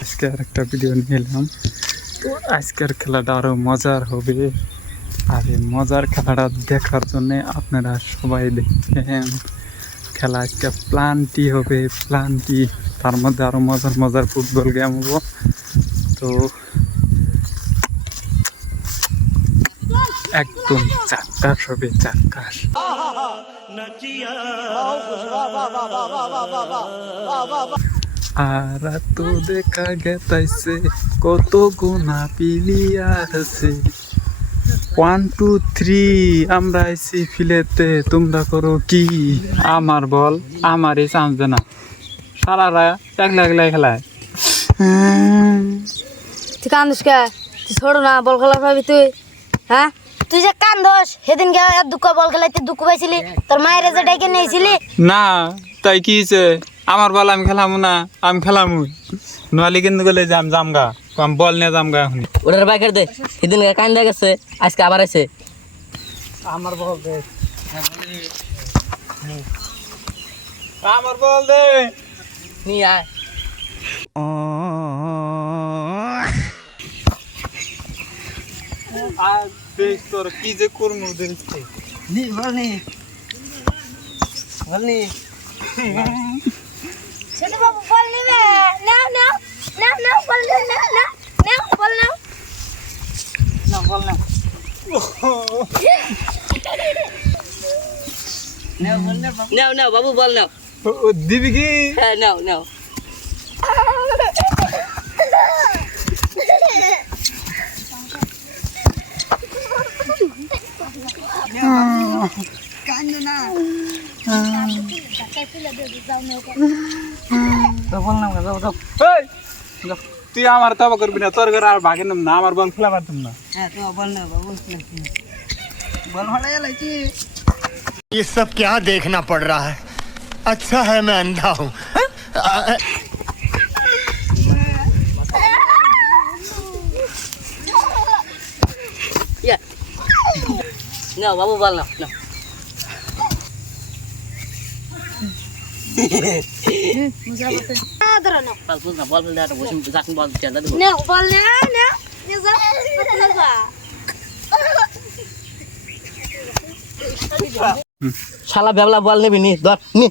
আজকে আর একটা ভিডিও নিয়ে এলাম। তো আজকের খেলাটা আরো মজার হবে, আর এই মজার খেলাটা দেখার জন্য আপনারা সবাই দেখবেন। খেলা আজকে প্ল্যানটি হবে, প্ল্যানটি তার মধ্যে আরো মজার মজার ফুটবল গেম হবো। তো একদম চাক্কাস হবে, চাক্কাস। আর তো দেখা গেতাইছে কত গুণা প্লেয়ার আছে। 1 2 3 আমরা আইছি ফিলেতে, তোমরা করো কি? আমার বল আমারই চান্স দে না, সারারা একলা একলা খেলায়। তুই কান্দস কে? তুই ছোড় না, বল খেলা পাবি তুই? হ্যাঁ, তুই যে কান্দস সেদিন দুঃখ বল খেলাইতে দুঃখ পাইছিলি, তোর মায়ের যে ডাইকে নিয়েছিলি না তাই কি হয়েছে? আমার বল আমি খেলাম না, আমি খেলাম নোয়ালি কিন্তু গেলে জামগা, আমি বল নিয়ে জামগা এখন। ওটার বাইকের দে, সেদিন কান্দা গেছে, আজকে আবার আছে। আমার বল দে, আমার বল দে, নিয়ে আয়। আর দেখ তোর কি যে করবো দেখতে। নি বল নি বল নি। ছোট বাবু বল নিবে। নাও নাও নাও নাও বল নাও নাও নাও বল নাও না বল না, নাও নাও বাবু বল নাও। দিবি কি? হ্যাঁ নাও নাও। তুই আমার তবা করবি না, তোর ঘরে আর ভাগের নাম না, আমার বল খেলা পারতাম না। ये सब क्या देखना पड़ रहा है? अच्छा है मैं अंधा हूँ। নাও বাবু বল নাও নাও। বল বল না, বল ফেলতে বসে যাচ্ছেন, বল চেষ্টা দেবো। নাও বল নাও নাও নিয়ে যাও যা। শালা বেবলা বল নেবি নি, ধর নি।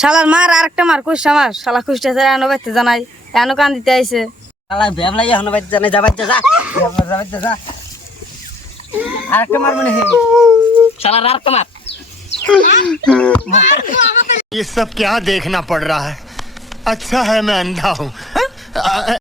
শালার মার আরেকটা মার কইছে আমার শালা কইছে এনো বাইতে জানাই এনো কান দিতে আইছে। শালা বেবলা এখন বাইতে জানে, যা বাইতে যা, যা বাইতে যা। আরেকটা মার মনে হে, শালা আরেকটা মার। ये सब क्या देखना पड़ रहा है? अच्छा है मैं अंधा हूँ।